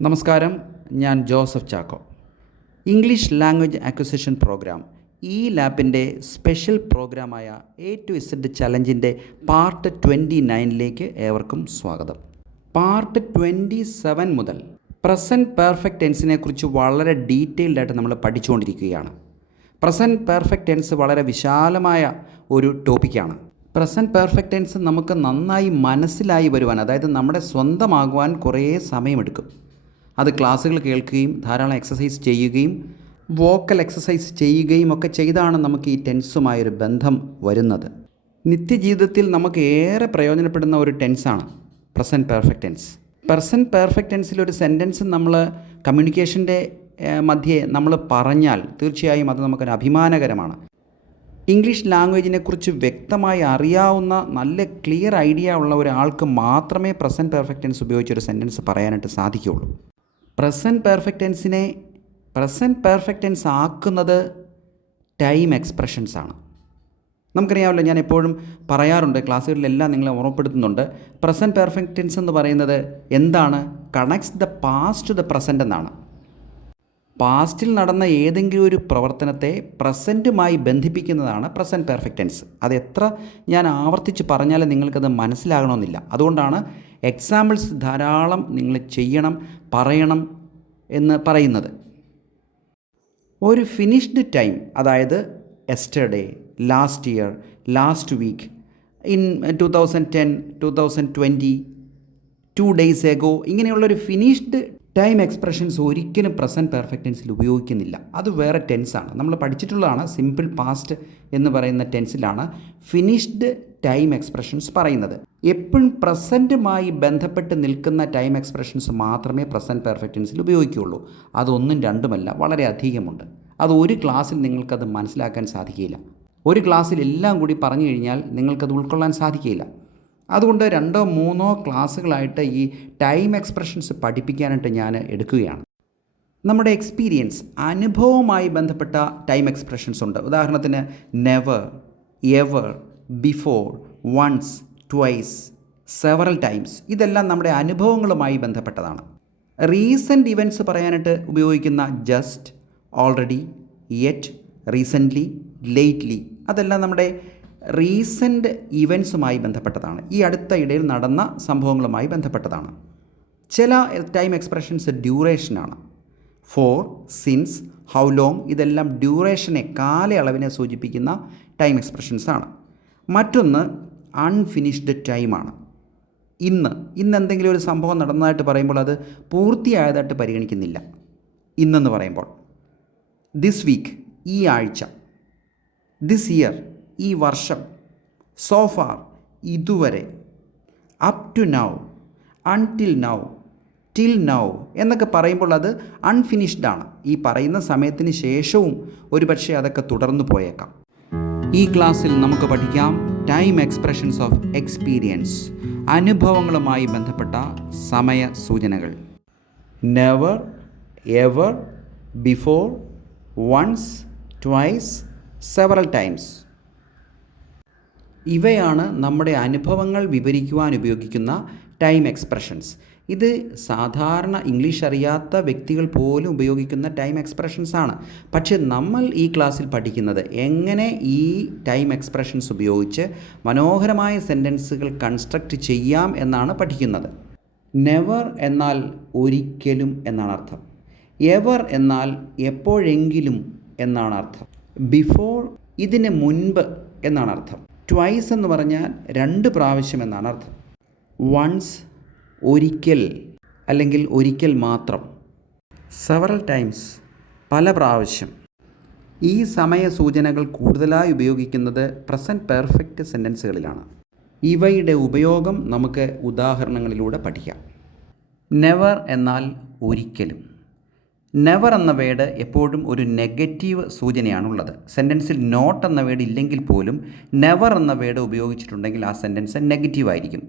നമസ്കാരം ഞാൻ Joseph Chacko. English language acquisition program ഈ ലാപ്പിന്റെ സ്പെഷ്യൽ പ്രോഗ്രാമായ എ ടു ഇസഡ് ചലഞ്ചിന്റെ പാർട്ട് ട്വന്റി നയനിലേക്ക് ഏവർക്കും സ്വാഗതം. പാർട്ട് ട്വന്റി സെവൻ മുതൽ പ്രസന്റ് പെർഫെക്റ്റ് ടെൻസിനെ കുറിച്ച് വളരെ ഡീറ്റെയിൽഡ് ആയിട്ട് നമ്മൾ പഠിച്ചുകൊണ്ടിരിക്കുകയാണ്. പ്രസന്റ് പെർഫെക്റ്റ് ടെൻസ് വളരെ വിശാലമായ ഒരു ടോപ്പിക്കാണ്. പ്രസന്റ് പെർഫെക്റ്റ് ടെൻസ് നമുക്ക് നന്നായി മനസ്സിലായി വരുവാൻ അതായത് നമ്മുടെ സ്വന്തമാകുവാൻ കുറേ സമയമെടുക്കും. അത് ക്ലാസ്സുകൾ കേൾക്കുകയും ധാരാളം എക്സസൈസ് ചെയ്യുകയും വോക്കൽ എക്സസൈസ് ചെയ്യുകയും ഒക്കെ ചെയ്താണ് നമുക്ക് ഈ ടെൻസുമായൊരു ബന്ധം വരുന്നത്. നിത്യജീവിതത്തിൽ നമുക്ക് ഏറെ പ്രയോജനപ്പെടുന്ന ഒരു ടെൻസാണ് present perfect tense percent perfect ടെൻസിൽ ഒരു സെന്റൻസ് നമ്മൾ കമ്മ്യൂണിക്കേഷന്റെ മധ്യേ നമ്മൾ പറഞ്ഞാൽ തീർച്ചയായും അത് നമുക്കൊരു അഭിമാനകരമാണ്. ഇംഗ്ലീഷ് ലാംഗ്വേജിനെക്കുറിച്ച് വ്യക്തമായി അറിയാവുന്ന നല്ല ക്ലിയർ ഐഡിയ ഉള്ള ഒരാൾക്ക് മാത്രമേ പ്രസന്റ് പെർഫെക്റ്റ് ടെൻസ് ഉപയോഗിച്ച് ഒരു സെന്റൻസ് പറയാനായിട്ട് സാധിക്കുകയുള്ളൂ. പ്രസന്റ് പെർഫെക്റ്റ് ടെൻസിനെ പ്രസന്റ് പെർഫെക്റ്റ് ടെൻസ് ആക്കുന്നത് ടൈം എക്സ്പ്രഷൻസ് ആണ്. നമുക്കറിയാമല്ലോ ഞാൻ എപ്പോഴും പറയാറുണ്ട് ക്ലാസ്സുകളിലെല്ലാം നിങ്ങളെ ഓർമ്മപ്പെടുത്തുന്നുണ്ട് പ്രസന്റ് പെർഫെക്റ്റ് ടെൻസ് എന്ന് പറയുന്നത് എന്താണ്? Connects the past to the present എന്നാണ്. പാസ്റ്റിൽ നടന്ന ഏതെങ്കിലും ഒരു പ്രവർത്തനത്തെ പ്രസന്റുമായി ബന്ധിപ്പിക്കുന്നതാണ് പ്രസന്റ് പെർഫെക്റ്റ് അത് എത്ര ഞാൻ ആവർത്തിച്ച് പറഞ്ഞാലും നിങ്ങൾക്കത് മനസ്സിലാകണമെന്നില്ല. അതുകൊണ്ടാണ് എക്സാമ്പിൾസ് ധാരാളം നിങ്ങൾ ചെയ്യണം പറയണം എന്ന് പറയുന്നത്. ഒരു ഫിനിഷ്ഡ് ടൈം അതായത് yesterday last year last week in two thousand ten two thousand twenty two days ago ഇങ്ങനെയുള്ളൊരു ഫിനിഷ്ഡ് ടൈം എക്സ്പ്രഷൻസ് ഒരിക്കലും പ്രസന്റ് പെർഫെക്റ്റ് ടെൻസിൽ ഉപയോഗിക്കുന്നില്ല. അത് വേറെ ടെൻസാണ് നമ്മൾ പഠിച്ചിട്ടുള്ളതാണ് സിമ്പിൾ പാസ്റ്റ് എന്ന് പറയുന്ന ടെൻസിലാണ് ഫിനിഷ്ഡ് ടൈം എക്സ്പ്രഷൻസ് പറയുന്നത്. എപ്പോഴും പ്രസന്റുമായി ബന്ധപ്പെട്ട് നിൽക്കുന്ന ടൈം എക്സ്പ്രഷൻസ് മാത്രമേ പ്രസന്റ് പെർഫെക്റ്റ് ടെൻസിൽ ഉപയോഗിക്കുകയുള്ളൂ. അതൊന്നും രണ്ടുമല്ല വളരെ അധികമുണ്ട്. അത് ഒരു ക്ലാസ്സിൽ നിങ്ങൾക്കത് മനസ്സിലാക്കാൻ സാധിക്കില്ല ഒരു ക്ലാസ്സിൽ എല്ലാം കൂടി പറഞ്ഞു കഴിഞ്ഞാൽ നിങ്ങൾക്കത് ഉൾക്കൊള്ളാൻ സാധിക്കില്ല അതുകൊണ്ട് രണ്ടോ മൂന്നോ ക്ലാസ്സുകളായിട്ട് ഈ ടൈം എക്സ്പ്രഷൻസ് പഠിപ്പിക്കാനായിട്ട് ഞാൻ എടുക്കുകയാണ്. നമ്മുടെ എക്സ്പീരിയൻസ് അനുഭവവുമായി ബന്ധപ്പെട്ട ടൈം എക്സ്പ്രഷൻസ് ഉണ്ട്. ഉദാഹരണത്തിന് never ever before once twice several times ഇതെല്ലാം നമ്മുടെ അനുഭവങ്ങളുമായി ബന്ധപ്പെട്ടതാണ്. റീസെന്റ് ഇവന്റ്സ് പറയാനായിട്ട് ഉപയോഗിക്കുന്ന just already yet recently lately അതെല്ലാം നമ്മുടെ റീസെന്റ് ഇവൻസുമായി ബന്ധപ്പെട്ടതാണ്. ഈ അടുത്ത ഇടയിൽ നടന്ന സംഭവങ്ങളുമായി ബന്ധപ്പെട്ടതാണ്. ചില ടൈം എക്സ്പ്രഷൻസ് ഡ്യൂറേഷനാണ് ഫോർ സിൻസ് ഹൗ ലോങ് ഇതെല്ലാം ഡ്യൂറേഷനെ കാലയളവിനെ സൂചിപ്പിക്കുന്ന ടൈം എക്സ്പ്രഷൻസ് ആണ് മറ്റൊന്ന് അൺഫിനിഷ്ഡ് ടൈമാണ് ഇന്ന് ഇന്ന് എന്തെങ്കിലും ഒരു സംഭവം നടന്നതായിട്ട് പറയുമ്പോൾ അത് പൂർത്തിയായതായിട്ട് പരിഗണിക്കുന്നില്ല. ഇന്നെന്ന് പറയുമ്പോൾ. ദിസ് വീക്ക് ഈ ആഴ്ച. ദിസ് ഇയർ ഈ വർഷം സോഫാർ ഇതുവരെ up to now until now till now എന്നൊക്കെ പറയുമ്പോൾ അത് അൺഫിനിഷ്ഡ് ആണ്. ഈ പറയുന്ന സമയത്തിന് ശേഷവും ഒരുപക്ഷെ അതൊക്കെ തുടർന്നു പോയേക്കാം. ഈ ക്ലാസ്സിൽ നമുക്ക് പഠിക്കാം ടൈം എക്സ്പ്രഷൻസ് ഓഫ് എക്സ്പീരിയൻസ് അനുഭവങ്ങളുമായി ബന്ധപ്പെട്ട സമയ സൂചനകൾ. Never ever before once twice several times ഇവയാണ് നമ്മുടെ അനുഭവങ്ങൾ വിവരിക്കുവാൻ ഉപയോഗിക്കുന്ന ടൈം എക്സ്പ്രഷൻസ്. ഇത് സാധാരണ ഇംഗ്ലീഷ് അറിയാത്ത വ്യക്തികൾ പോലും ഉപയോഗിക്കുന്ന ടൈം എക്സ്പ്രഷൻസ് ആണ്. പക്ഷേ നമ്മൾ ഈ ക്ലാസ്സിൽ പഠിക്കുന്നത് എങ്ങനെ ഈ ടൈം എക്സ്പ്രഷൻസ് ഉപയോഗിച്ച് മനോഹരമായ സെന്റൻസുകൾ കൺസ്ട്രക്റ്റ് ചെയ്യാം എന്നാണ് പഠിക്കുന്നത്. നെവർ എന്നാൽ ഒരിക്കലും എന്നാണ് അർത്ഥം. എവർ എന്നാൽ എപ്പോഴെങ്കിലും എന്നാണ് അർത്ഥം. ബിഫോർ ഇതിന് മുൻപ് എന്നാണ് അർത്ഥം. ട്വൈസ് എന്ന് പറഞ്ഞാൽ രണ്ട് പ്രാവശ്യം എന്നാണ് അർത്ഥം. വൺസ് ഒരിക്കൽ അല്ലെങ്കിൽ ഒരിക്കൽ മാത്രം. സെവറൽ ടൈംസ് പല പ്രാവശ്യം. ഈ സമയ സൂചനകൾ കൂടുതലായി ഉപയോഗിക്കുന്നത് പ്രസന്റ് പെർഫെക്റ്റ് സെന്റൻസുകളിലാണ് ഇവയുടെ ഉപയോഗം നമുക്ക് ഉദാഹരണങ്ങളിലൂടെ പഠിക്കാം. നെവർ എന്നാൽ ഒരിക്കലും. നെവർ എന്ന വേർഡ് എപ്പോഴും ഒരു നെഗറ്റീവ് സൂചനയാണുള്ളത്. സെന്റൻസിൽ നോട്ട് എന്ന വേർഡ് ഇല്ലെങ്കിൽ പോലും നെവർ എന്ന വേർഡ് ഉപയോഗിച്ചിട്ടുണ്ടെങ്കിൽ ആ സെന്റൻസ് നെഗറ്റീവ് ആയിരിക്കും.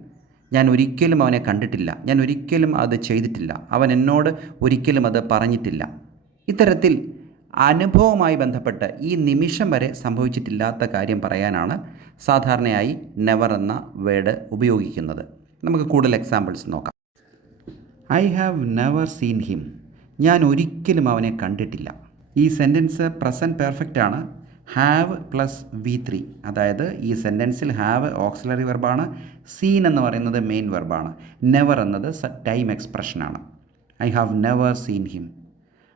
ഞാൻ ഒരിക്കലും അവനെ കണ്ടിട്ടില്ല. ഞാൻ ഒരിക്കലും അത് ചെയ്തിട്ടില്ല. അവൻ എന്നോട് ഒരിക്കലും അത് പറഞ്ഞിട്ടില്ല. ഇത്തരത്തിൽ അനുഭവവുമായി ബന്ധപ്പെട്ട് ഈ നിമിഷം വരെ സംഭവിച്ചിട്ടില്ലാത്ത കാര്യം പറയാനാണ് സാധാരണയായി നെവർ എന്ന വേർഡ് ഉപയോഗിക്കുന്നത്. നമുക്ക് കൂടുതൽ എക്സാമ്പിൾസ് നോക്കാം. I have never seen him ഞാൻ ഒരിക്കലും അവനെ കണ്ടിട്ടില്ല. ഈ സെന്റൻസ് പ്രസന്റ് പെർഫെക്റ്റ് ആണ്. ഹാവ് പ്ലസ് വി ത്രീ അതായത് ഈ സെന്റൻസിൽ ഹാവ് ഓക്സിലറി വെർബാണ് സീൻ എന്ന് പറയുന്നത് മെയിൻ വെർബാണ് നെവർ എന്നത് time എക്സ്പ്രഷനാണ് I have never seen him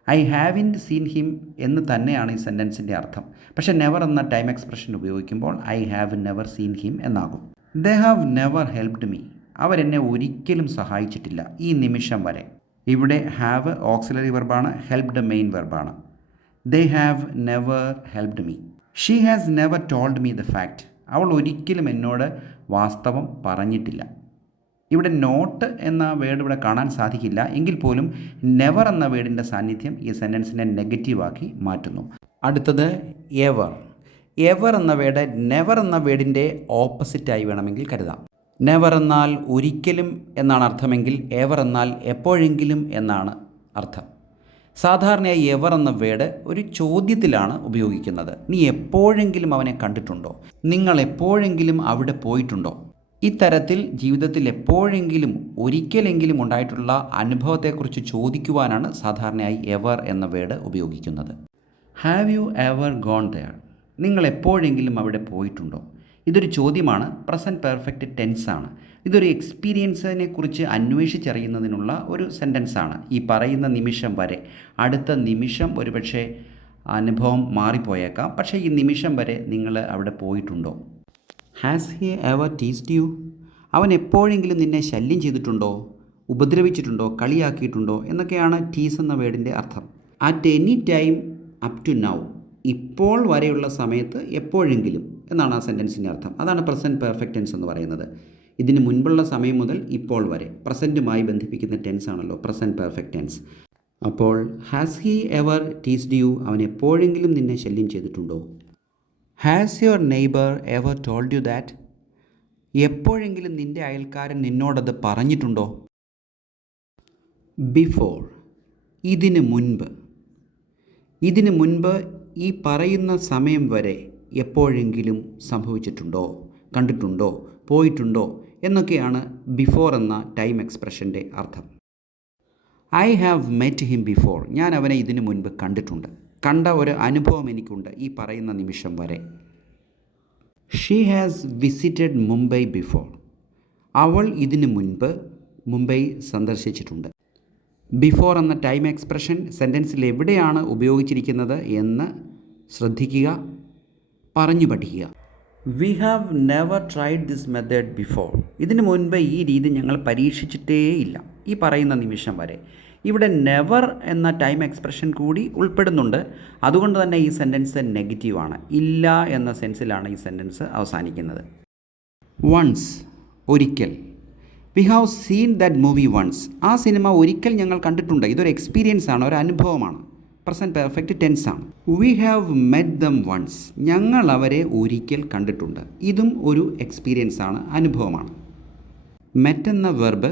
I have in seen him എന്ന് തന്നെയാണ് ഈ സെന്റൻസിന്റെ അർത്ഥം. പക്ഷേ നെവർ എന്ന ടൈം എക്സ്പ്രഷൻ ഉപയോഗിക്കുമ്പോൾ I have never seen him എന്നാകും. They have never helped me അവരെന്നെ ഒരിക്കലും സഹായിച്ചിട്ടില്ല ഈ നിമിഷം വരെ. ഇവിടെ ഹാവ് ഓക്സിലറി വെർബാണ് helped main വെർബാണ് they have never helped me she has never told me the fact അവൾ ഒരിക്കലും എന്നോട് വാസ്തവം പറഞ്ഞിട്ടില്ല. ഇവിടെ നോട്ട് എന്ന വേർഡ് ഇവിടെ കാണാൻ സാധിക്കില്ല. എങ്കിൽ പോലും നെവർ എന്ന വേർഡിന്റെ സാന്നിധ്യം ഈ സെന്റൻസിനെ നെഗറ്റീവാക്കി മാറ്റുന്നു. അടുത്തത് എവർ എവർ എന്ന വേർഡ് നെവർ എന്ന വേർഡിന്റെ ഓപ്പോസിറ്റായി വേണമെങ്കിൽ കരുതാം. നെവർ എന്നാൽ ഒരിക്കലും എന്നാണ് അർത്ഥമെങ്കിൽ എവർ എന്നാൽ എപ്പോഴെങ്കിലും എന്നാണ് അർത്ഥം. സാധാരണയായി എവർ എന്ന വേഡ് ഒരു ചോദ്യത്തിലാണ് ഉപയോഗിക്കുന്നത്. നീ എപ്പോഴെങ്കിലും അവനെ കണ്ടിട്ടുണ്ടോ? നിങ്ങൾ എപ്പോഴെങ്കിലും അവിടെ പോയിട്ടുണ്ടോ? ഇത്തരത്തിൽ ജീവിതത്തിൽ എപ്പോഴെങ്കിലും ഒരിക്കലെങ്കിലും ഉണ്ടായിട്ടുള്ള അനുഭവത്തെക്കുറിച്ച് ചോദിക്കുവാനാണ് സാധാരണയായി എവർ എന്ന വേഡ് ഉപയോഗിക്കുന്നത്. Have you ever gone there നിങ്ങൾ എപ്പോഴെങ്കിലും അവിടെ പോയിട്ടുണ്ടോ? ഇതൊരു ചോദ്യമാണ്. പ്രസന്റ് പെർഫെക്റ്റ് ടെൻസ് ആണ്. ഇതൊരു എക്സ്പീരിയൻസിനെ കുറിച്ച് അന്വേഷിച്ചറിയുന്നതിനുള്ള ഒരു സെന്റൻസ് ആണ്. ഈ പറയുന്ന നിമിഷം വരെ. അടുത്ത നിമിഷം ഒരുപക്ഷെ അനുഭവം മാറിപ്പോയേക്കാം. പക്ഷേ ഈ നിമിഷം വരെ നിങ്ങൾ അവിടെ പോയിട്ടുണ്ടോ? Has he ever teased you അവൻ എപ്പോഴെങ്കിലും നിന്നെ ശല്യം ചെയ്തിട്ടുണ്ടോ? ഉപദ്രവിച്ചിട്ടുണ്ടോ? കളിയാക്കിയിട്ടുണ്ടോ? എന്നൊക്കെയാണ് ടീസ് എന്ന വേർഡിന്റെ അർത്ഥം. At any time up to now ഇപ്പോൾ വരെയുള്ള സമയത്ത് എപ്പോഴെങ്കിലും എന്നാണ് ആ സെന്റൻസിന്റെ അർത്ഥം. അതാണ് പ്രസന്റ് പെർഫെക്റ്റ് ടെൻസ് എന്ന് പറയുന്നത്. ഇതിന് മുൻപുള്ള സമയം മുതൽ ഇപ്പോൾ വരെ പ്രസന്റുമായി ബന്ധിപ്പിക്കുന്ന ടെൻസ് ആണല്ലോ പ്രസന്റ് പെർഫെക്റ്റ് ടെൻസ് അപ്പോൾ has he ever teased you അവൻ എപ്പോഴെങ്കിലും നിന്നെ ശല്യം ചെയ്തിട്ടുണ്ടോ? Has your neighbour ever told you that എപ്പോഴെങ്കിലും നിന്റെ അയൽക്കാരൻ നിന്നോടത് പറഞ്ഞിട്ടുണ്ടോ? ബിഫോർ ഇതിന് മുൻപ്. ഇതിന് മുൻപ് ഈ പറയുന്ന സമയം വരെ എപ്പോഴെങ്കിലും സംഭവിച്ചിട്ടുണ്ടോ കണ്ടിട്ടുണ്ടോ പോയിട്ടുണ്ടോ എന്നൊക്കെയാണ് ബിഫോർ എന്ന ടൈം എക്സ്പ്രഷന്റെ അർത്ഥം. I have met him before ഞാൻ അവനെ ഇതിനു മുൻപ് കണ്ടിട്ടുണ്ട്. കണ്ട ഒരു അനുഭവം എനിക്കുണ്ട് ഈ പറയുന്ന നിമിഷം വരെ. She has visited Mumbai before അവൾ ഇതിനു മുൻപ് മുംബൈ സന്ദർശിച്ചിട്ടുണ്ട്. ബിഫോർ എന്ന ടൈം എക്സ്പ്രഷൻ സെന്റൻസിൽ എവിടെയാണ് ഉപയോഗിച്ചിരിക്കുന്നത് എന്ന് ശ്രദ്ധിക്കുക. പറഞ്ഞു പഠിക്കുക. We have never tried this method before ഇതിനു മുൻപ് ഈ രീതി ഞങ്ങൾ പരീക്ഷിച്ചിട്ടേയില്ല ഈ പറയുന്ന നിമിഷം വരെ. ഇവിടെ നെവർ എന്ന ടൈം എക്സ്പ്രഷൻ കൂടി ഉൾപ്പെടുന്നുണ്ട്. അതുകൊണ്ട് തന്നെ ഈ സെന്റൻസ് നെഗറ്റീവാണ് ഇല്ല എന്ന സെൻസിലാണ് ഈ സെന്റൻസ് അവസാനിക്കുന്നത്. വൺസ് ഒരിക്കൽ. We have seen that movie once ആ സിനിമ ഒരിക്കൽ ഞങ്ങൾ കണ്ടിട്ടുണ്ട്. ഇതൊരു എക്സ്പീരിയൻസ് ആണ് ഒരു അനുഭവമാണ്. പ്രസന്റ് പെർഫെക്റ്റ് ടെൻസ് ആണ്. We have met them once ഞങ്ങൾ അവരെ ഒരിക്കൽ കണ്ടിട്ടുണ്ട്. ഇതും ഒരു എക്സ്പീരിയൻസ് ആണ് അനുഭവമാണ്. മെറ്റ് എന്ന വെർബ്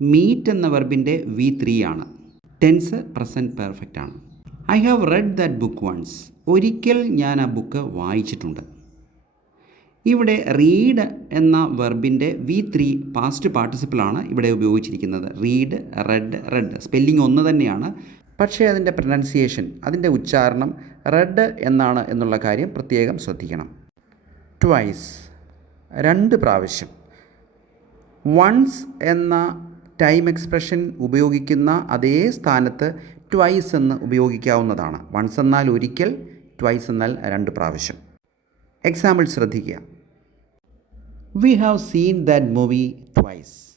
മീറ്റ് എന്ന വെർബിന്റെ വി ത്രീ ആണ്. ടെൻസ് പ്രസന്റ് പെർഫെക്റ്റ് ആണ്. I have read that book once ഒരിക്കൽ ഞാൻ ആ ബുക്ക് വായിച്ചിട്ടുണ്ട്. ഇവിടെ റീഡ് എന്ന വെർബിന്റെ വി ത്രീ പാസ്റ്റ് പാർട്ടിസിപ്പിളാണ് ഇവിടെ ഉപയോഗിച്ചിരിക്കുന്നത്. റീഡ് റെഡ് റെഡ് സ്പെല്ലിംഗ് ഒന്ന് തന്നെയാണ്. പക്ഷേ അതിന്റെ പ്രൊനൗൺസിയേഷൻ അതിന്റെ ഉച്ചാരണം റെഡ് എന്നാണ് എന്നുള്ള കാര്യം പ്രത്യേകം ശ്രദ്ധിക്കണം. ട്വൈസ് രണ്ട് പ്രാവശ്യം. വൺസ് എന്ന ടൈം എക്സ്പ്രഷൻ ഉപയോഗിക്കുന്ന അതേ സ്ഥാനത്ത് ട്വൈസ് എന്ന് ഉപയോഗിക്കാവുന്നതാണ്. വൺസ് എന്നാൽ ഒരിക്കൽ ട്വൈസ് എന്നാൽ രണ്ട് പ്രാവശ്യം. എക്സാമ്പിൾ ശ്രദ്ധിക്കുക. We have seen that movie twice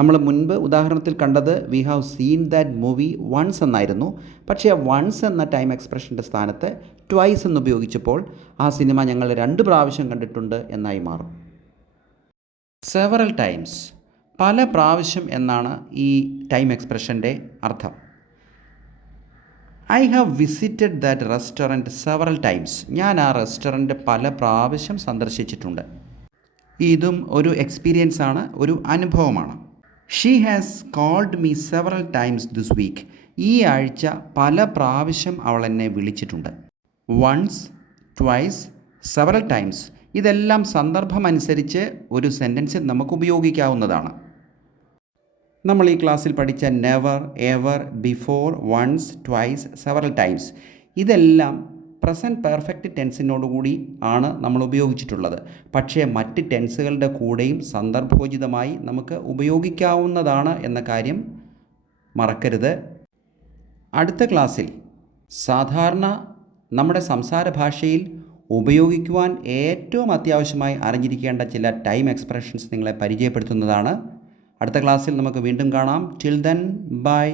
നമ്മൾ മുൻപ് ഉദാഹരണത്തിൽ കണ്ടത് we have seen that movie once എന്നായിരുന്നു. പക്ഷേ വൺസ് എന്ന ടൈം എക്സ്പ്രഷന്റെ സ്ഥാനത്ത് ട്വൈസ് എന്ന് ഉപയോഗിച്ചപ്പോൾ ആ സിനിമ ഞങ്ങൾ രണ്ട് പ്രാവശ്യം കണ്ടിട്ടുണ്ട് എന്നായി മാറും. സെവറൽ ടൈംസ് പല പ്രാവശ്യം എന്നാണ് ഈ ടൈം എക്സ്പ്രഷന്റെ അർത്ഥം. I have visited that restaurant several times ഞാൻ ആ റെസ്റ്റോറന്റ് പല പ്രാവശ്യം സന്ദർശിച്ചിട്ടുണ്ട്. ഇതും ഒരു എക്സ്പീരിയൻസ് ആണ് ഒരു അനുഭവമാണ്. She has called me several times this week ഈ ആഴ്ച പല പ്രാവശ്യം അവൾ എന്നെ വിളിച്ചിട്ടുണ്ട്. വൺസ് ട്വൈസ് സെവറൽ ടൈംസ് ഇതെല്ലാം സന്ദർഭമനുസരിച്ച് ഒരു സെന്റൻസിൽ നമുക്ക് ഉപയോഗിക്കാവുന്നതാണ്. നമ്മൾ ഈ ക്ലാസ്സിൽ പഠിച്ച never ever before once twice several times ഇതെല്ലാം പ്രസന്റ് പെർഫെക്റ്റ് ടെൻസിനോടുകൂടി ആണ് നമ്മൾ ഉപയോഗിച്ചിട്ടുള്ളത്. പക്ഷേ മറ്റ് ടെൻസുകളുടെ കൂടെയും സന്ദർഭോചിതമായി നമുക്ക് ഉപയോഗിക്കാവുന്നതാണ് എന്ന കാര്യം മറക്കരുത്. അടുത്ത ക്ലാസ്സിൽ സാധാരണ നമ്മുടെ സംസാര ഭാഷയിൽ ഉപയോഗിക്കുവാൻ ഏറ്റവും അത്യാവശ്യമായി അറിഞ്ഞിരിക്കേണ്ട ചില ടൈം എക്സ്പ്രഷൻസ് നിങ്ങളെ പരിചയപ്പെടുത്തുന്നതാണ്. അടുത്ത ക്ലാസ്സിൽ നമുക്ക് വീണ്ടും കാണാം. Till then bye.